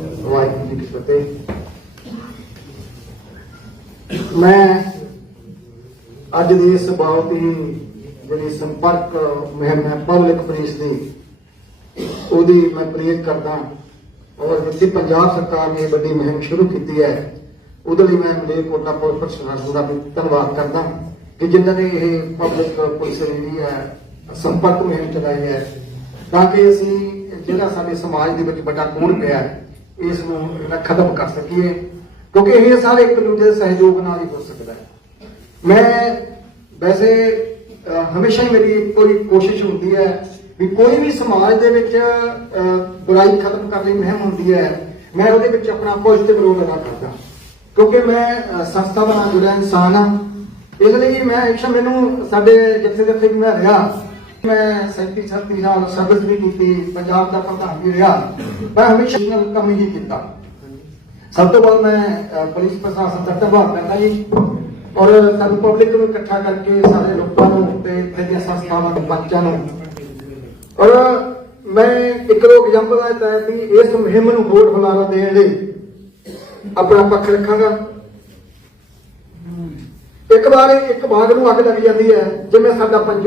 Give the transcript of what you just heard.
ਵਾਹਿਗੁਰੂ ਜੀ ਕੀ ਫਤਿਹ। ਮੈਂ ਅੱਜ ਦੀ ਇਸ ਬਹੁਤ ਜਿਹੜੀ ਸੰਪਰਕ ਮੁਹਿੰਮ ਹੈ ਪਬਲਿਕ ਪੁਲਿਸ ਦੀ ਉਹਦੀ ਮੈਂ ਪ੍ਰੇਰ ਕਰਦਾ ਔਰ ਜਿੱਥੇ ਪੰਜਾਬ ਸਰਕਾਰ ਨੇ ਵੱਡੀ ਮੁਹਿੰਮ ਸ਼ੁਰੂ ਕੀਤੀ ਹੈ ਉਹਦੇ ਲਈ ਮੈਂ ਮਲੇਰਕੋਟਲਾ ਪੁਲਿਸ ਪ੍ਰਸ਼ਾਸਨ ਦਾ ਵੀ ਧੰਨਵਾਦ ਕਰਦਾ ਕਿ ਜਿਨ੍ਹਾਂ ਨੇ ਇਹ ਪਬਲਿਕ ਪੁਲਿਸ ਜਿਹੜੀ ਹੈ ਸੰਪਰਕ ਮੁਹਿੰਮ ਚਲਾਈ ਹੈ ਤਾਂ ਕਿ ਅਸੀਂ ਜਿਹੜਾ ਸਾਡੇ ਸਮਾਜ ਦੇ ਵਿੱਚ ਵੱਡਾ ਕੋਣ ਪਿਆ ਹੈ, ਇਸ ਨੂੰ ਜਿਹੜਾ ਖਤਮ ਕਰ ਸਕੀਏ, ਕਿਉਂਕਿ ਇਹ ਸਾਰੇ ਇੱਕ ਦੂਜੇ ਦੇ ਸਹਿਯੋਗ ਨਾਲ ਹੀ ਹੋ ਸਕਦਾ ਹੈ। ਮੈਂ ਵੈਸੇ ਹਮੇਸ਼ਾ ਹੀ ਮੇਰੀ ਕੋਈ ਕੋਸ਼ਿਸ਼ ਹੁੰਦੀ ਹੈ ਵੀ ਕੋਈ ਵੀ ਸਮਾਜ ਦੇ ਵਿੱਚ ਬੁਰਾਈ ਖਤਮ ਕਰਨ ਦੀ ਮੁਹਿੰਮ ਹੁੰਦੀ ਹੈ, ਮੈਂ ਉਹਦੇ ਵਿੱਚ ਆਪਣਾ ਪੋਜ਼ਿਟਿਵ ਰੋਲ ਅਦਾ ਕਰਦਾ। ਕਿਉਂਕਿ ਮੈਂ ਸੰਸਥਾ ਬਣਾ ਜੁੜਿਆ ਇਨਸਾਨ ਹਾਂ ਇਸ ਲਈ ਮੈਂ ਹਮੇਸ਼ਾ ਮੈਨੂੰ ਸਾਡੇ ਜਿੱਥੇ ਜਿੱਥੇ ਵੀ ਮੈਂ ਰਿਹਾ, ਮੈਂ ਸੈਂਤੀ ਛੱਤੀ ਨਾਲ ਸਰਵਿਸ ਵੀ ਕੀਤੀ, ਪੰਜਾਬ ਦਾ ਪ੍ਰਧਾਨ ਵੀ ਰਿਹਾ ਮੈਂ ਹਮੇਸ਼ਾ ਨਾਲ ਕੰਮ ਹੀ ਕੀਤਾ। ਸਭ ਤੋਂ ਬਾਅਦ ਮੈਂ ਪੁਲਿਸ ਪ੍ਰਸ਼ਾਸਨ ਦਾ ਧੰਨਵਾਦ ਕਰਦਾ ਜੀ। ਔਰ ਸਾਨੂੰ ਪਬਲਿਕ ਨੂੰ ਇਕੱਠਾ ਕਰਕੇ ਸਾਰੇ ਲੋਕਾਂ ਨੂੰ ਤੇ ਇੱਥੇ ਸੰਸਥਾਵਾਂ ਦੇ ਪੰਚਾਂ ਨੂੰ। ਔਰ ਮੈਂ ਇੱਕ ਦੋ ਐਗਜ਼ਾਮਪਲ ਦਿੱਤਾ ਹੈ ਕਿ ਇਸ ਮੁਹਿੰਮ ਨੂੰ ਹੋਰ ਹੁਲਾਰਾ ਦੇਣ ਲਈ ਆਪਣਾ ਪੱਖ ਰੱਖਾਂਗਾ। ਇੱਕ ਵਾਰ ਇੱਕ ਬਾਗ ਨੂੰ ਅੱਗ ਲੱਗ ਜਾਂਦੀ ਹੈ, ਜਿਵੇਂ ਸਾਡਾ ਪੰਜਾਬ